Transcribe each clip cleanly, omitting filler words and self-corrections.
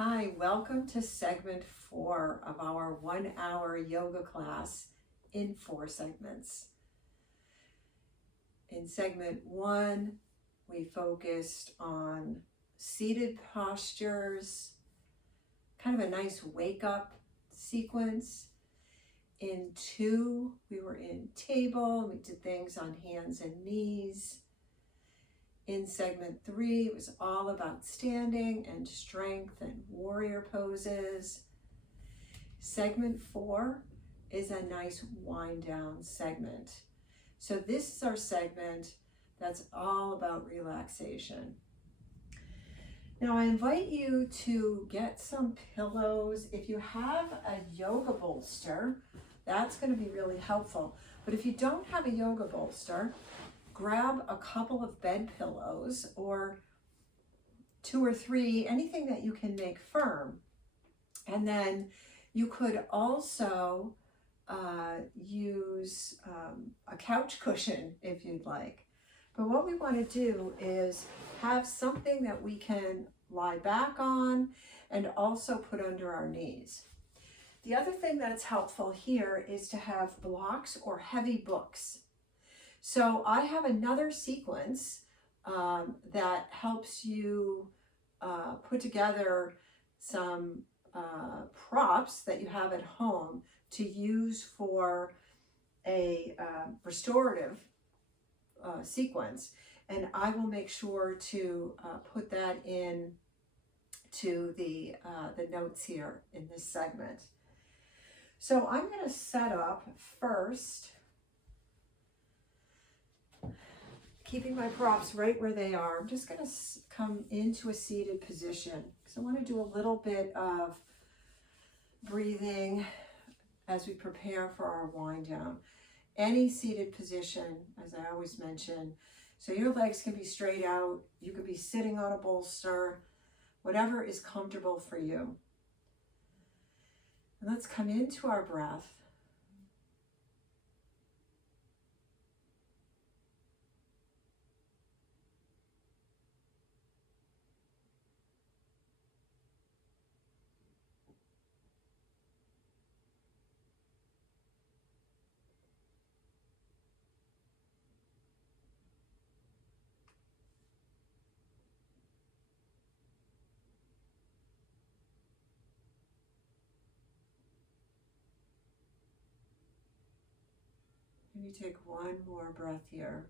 Hi, welcome to segment 4 of our 1-hour yoga class in 4 segments. In segment 1, we focused on seated postures, kind of a nice wake-up sequence. In 2, we were in table, we did things on hands and knees. In segment 3, it was all about standing and strength and warrior poses. Segment 4 is a nice wind down segment. So this is our segment that's all about relaxation. Now I invite you to get some pillows. If you have a yoga bolster, that's going to be really helpful. But if you don't have a yoga bolster, grab a couple of bed pillows or 2 or 3, anything that you can make firm. And then you could also use a couch cushion if you'd like. But what we want to do is have something that we can lie back on and also put under our knees. The other thing that's helpful here is to have blocks or heavy books. So I have another sequence that helps you put together some props that you have at home to use for a restorative sequence. And I will make sure to put that in to the notes here in this segment. So I'm going to set up first, keeping my props right where they are. I'm just going to come into a seated position because I want to do a little bit of breathing as we prepare for our wind down. Any seated position, as I always mention. So your legs can be straight out. You could be sitting on a bolster, whatever is comfortable for you. And let's come into our breath. Maybe take one more breath here.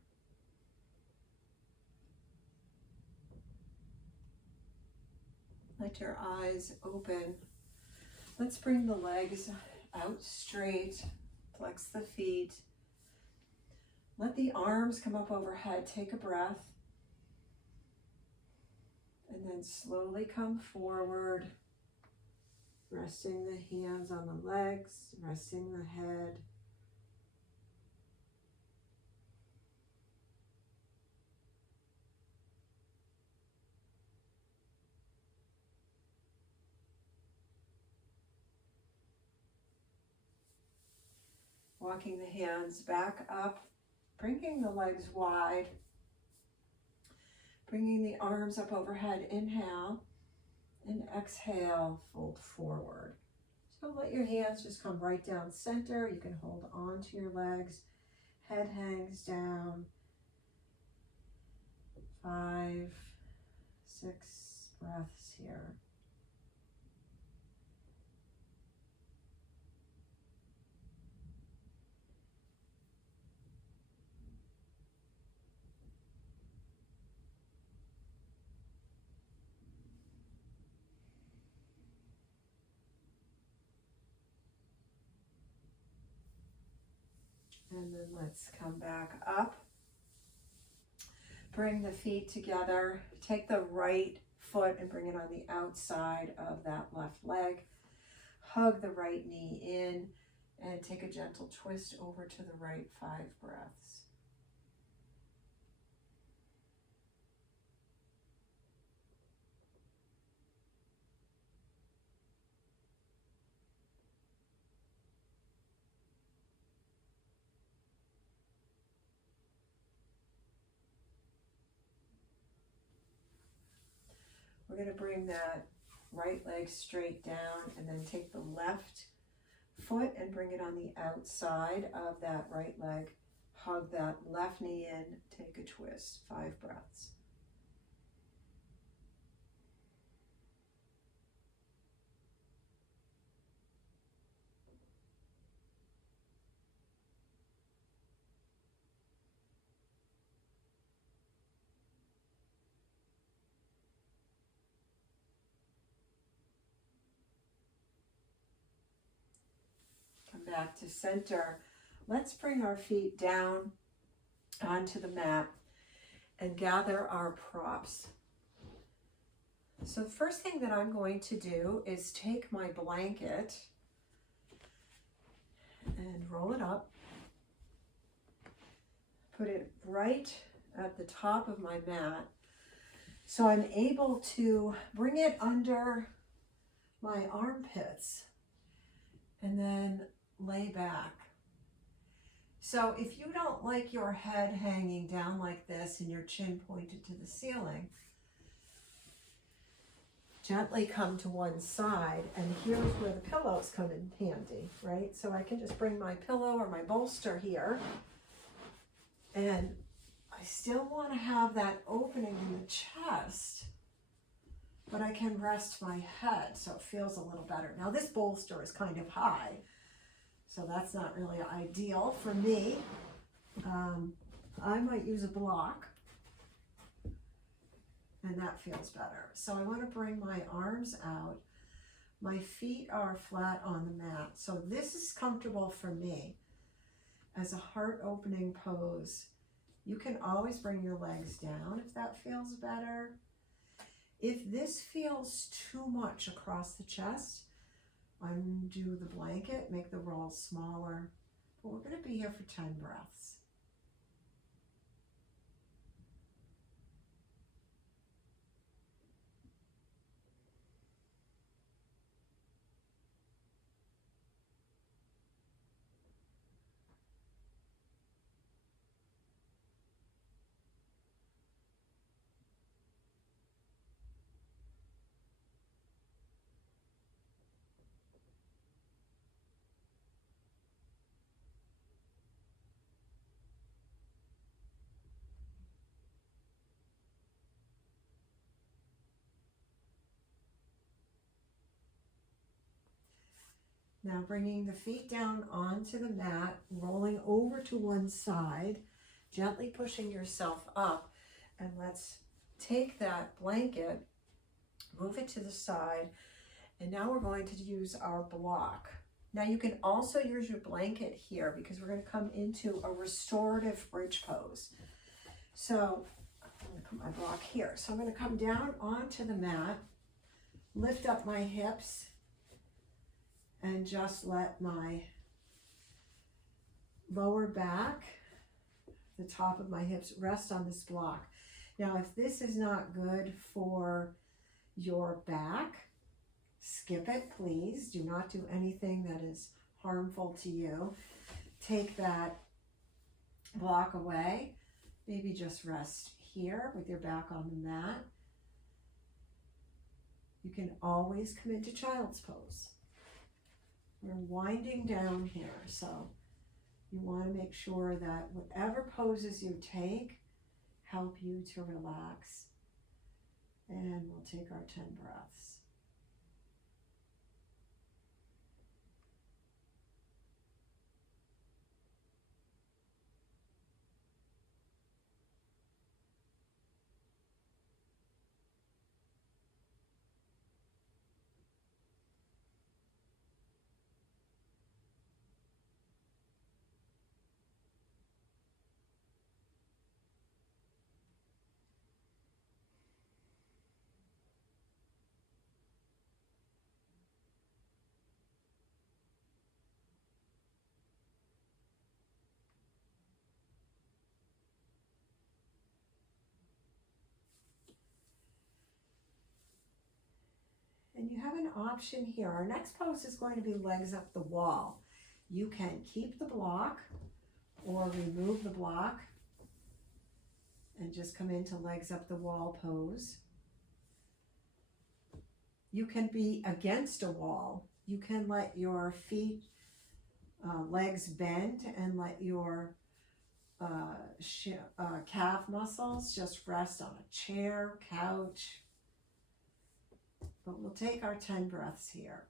Let your eyes open. Let's bring the legs out straight. Flex the feet. Let the arms come up overhead. Take a breath. And then slowly come forward. Resting the hands on the legs, resting the head. Walking the hands back up, bringing the legs wide, bringing the arms up overhead. Inhale and exhale, fold forward. So let your hands just come right down center. You can hold on to your legs. Head hangs down. 5, 6 breaths here. And then let's come back up. Bring the feet together. Take the right foot and bring it on the outside of that left leg. Hug the right knee in and take a gentle twist over to the right. 5 breaths. We're going to bring that right leg straight down, and then take the left foot and bring it on the outside of that right leg. Hug that left knee in, take a twist, 5 breaths. Come back to center. Let's bring our feet down onto the mat and gather our props. So the first thing that I'm going to do is take my blanket and roll it up, put it right at the top of my mat so I'm able to bring it under my armpits and then lay back. So if you don't like your head hanging down like this and your chin pointed to the ceiling, gently come to one side, and here's where the pillows come in handy, right? So I can just bring my pillow or my bolster here, and I still want to have that opening in the chest, but I can rest my head so it feels a little better. Now this bolster is kind of high, so that's not really ideal for me. I might use a block, and that feels better. So I want to bring my arms out. My feet are flat on the mat. So this is comfortable for me as a heart opening pose. You can always bring your legs down if that feels better. If this feels too much across the chest, undo the blanket, make the roll smaller. But we're going to be here for 10 breaths. Now bringing the feet down onto the mat, rolling over to one side, gently pushing yourself up, and let's take that blanket, move it to the side, and now we're going to use our block. Now you can also use your blanket here because we're going to come into a restorative bridge pose. So I'm going to put my block here. So I'm going to come down onto the mat, lift up my hips, and just let my lower back, the top of my hips, rest on this block. Now, if this is not good for your back, skip it, please. Do not do anything that is harmful to you. Take that block away. Maybe just rest here with your back on the mat. You can always come into child's pose. We're winding down here, so you want to make sure that whatever poses you take help you to relax. And we'll take our 10 breaths. And you have an option here. Our next pose is going to be legs up the wall. You can keep the block or remove the block and just come into legs up the wall pose. You can be against a wall. You can let your feet, legs bend, and let your calf muscles just rest on a chair, couch. But we'll take our 10 breaths here.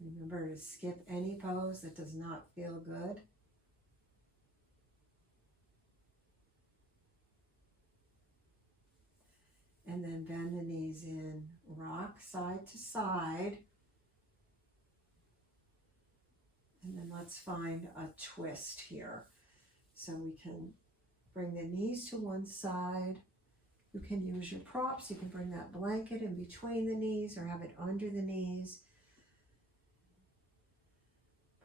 Remember to skip any pose that does not feel good. And then bend the knees in, rock side to side. And then let's find a twist here. So we can bring the knees to one side. You can use your props. You can bring that blanket in between the knees or have it under the knees.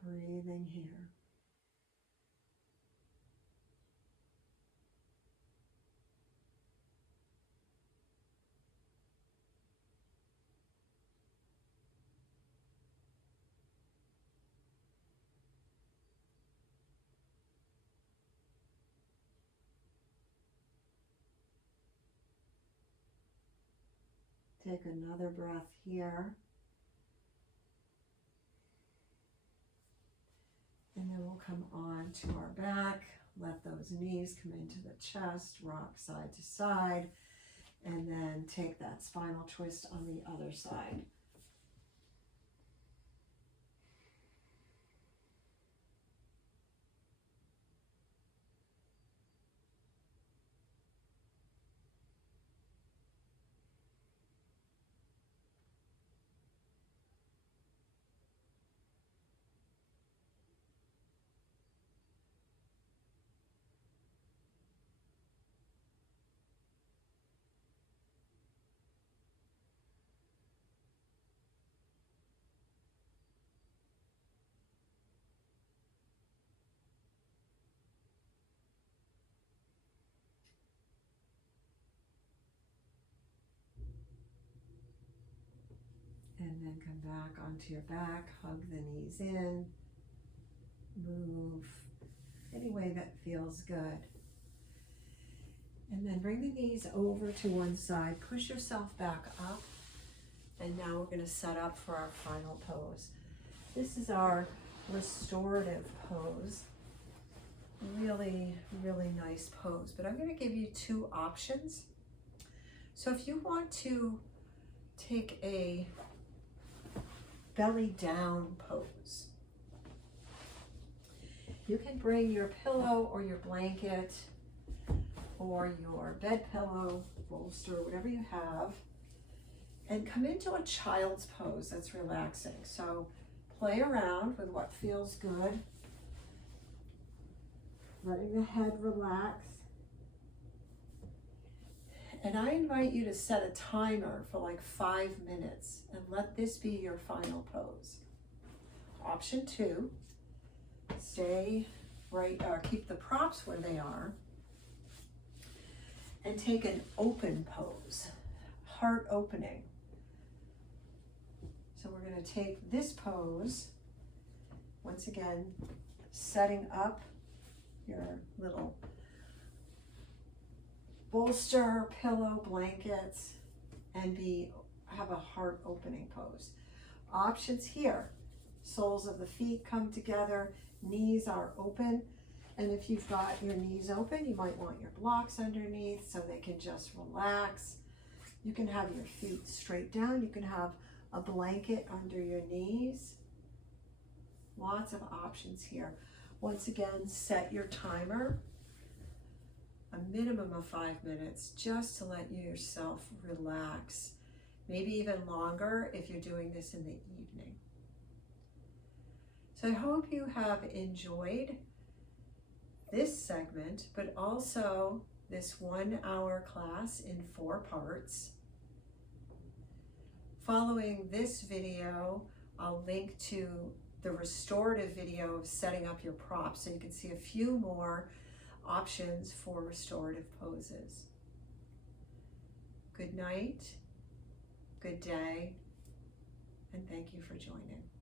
Breathing here. Take another breath here. And then we'll come on to our back. Let those knees come into the chest, rock side to side, and then take that spinal twist on the other side. And then come back onto your back, hug the knees in, move any way that feels good. And then bring the knees over to one side, push yourself back up, and now we're going to set up for our final pose. This is our restorative pose. Really, really nice pose, but I'm going to give you two options. So if you want to take a belly down pose, you can bring your pillow or your blanket or your bed pillow, bolster, whatever you have, and come into a child's pose that's relaxing. So play around with what feels good, letting the head relax. And I invite you to set a timer for like 5 minutes and let this be your final pose. Option 2, stay right, keep the props where they are, and take an open pose, heart opening. So we're going to take this pose, once again, setting up your little bolster, pillow, blankets, and have a heart opening pose. Options here, soles of the feet come together, knees are open, and if you've got your knees open, you might want your blocks underneath so they can just relax. You can have your feet straight down, you can have a blanket under your knees. Lots of options here. Once again, set your timer, a minimum of 5 minutes, just to let yourself relax. Maybe even longer if you're doing this in the evening. So I hope you have enjoyed this segment, but also this 1 hour class in 4 parts. Following this video, I'll link to the restorative video of setting up your props so you can see a few more options for restorative poses. Good night, good day, and thank you for joining.